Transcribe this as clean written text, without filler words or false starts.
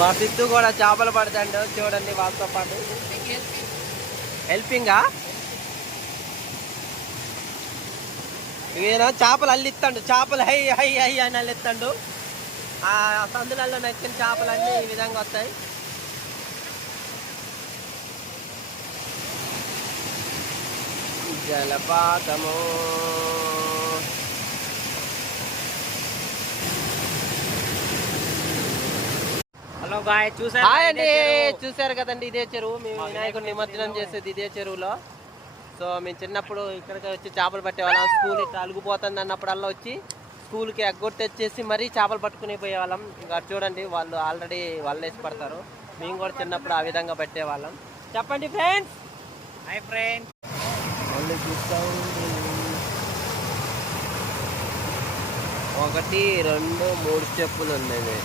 మా సిద్ధు కూడా చేపలు పడతాడు చూడండి వాళ్ళతో పాటు. హెల్పింగా ఈయన చేపలు అల్లిస్తాడు. చేపలు హై హై హై అని అల్లిస్తాడు. ఆ సందులలో నచ్చిన చేపలన్నీ ఈ విధంగా వస్తాయి. జలపాతము. హలో గాయ్ చూసారు కదండి, ఇదే చెరువు. మేము వినాయకుడు నిమజ్జనం చేసేది ఇదే చెరువులో. సో మేము చిన్నప్పుడు ఇక్కడికి వచ్చి చేపలు పట్టేవాళ్ళం. స్కూల్ ఇట్లా అలుగుపోతుంది అన్నప్పుడల్లా వచ్చి స్కూల్కి ఎగ్గొట్టేసి మరీ చేపలు పట్టుకుని పోయేవాళ్ళం. ఇంకా చూడండి వాళ్ళు ఆల్రెడీ వాళ్ళు వేసి పడతారు. మేము కూడా చిన్నప్పుడు ఆ విధంగా పట్టేవాళ్ళం. చెప్పండి ఫ్రెండ్స్. Hi friends. మళ్ళీ చూస్తాం. 1 2 3 స్టెప్పులు ఉన్నాయి.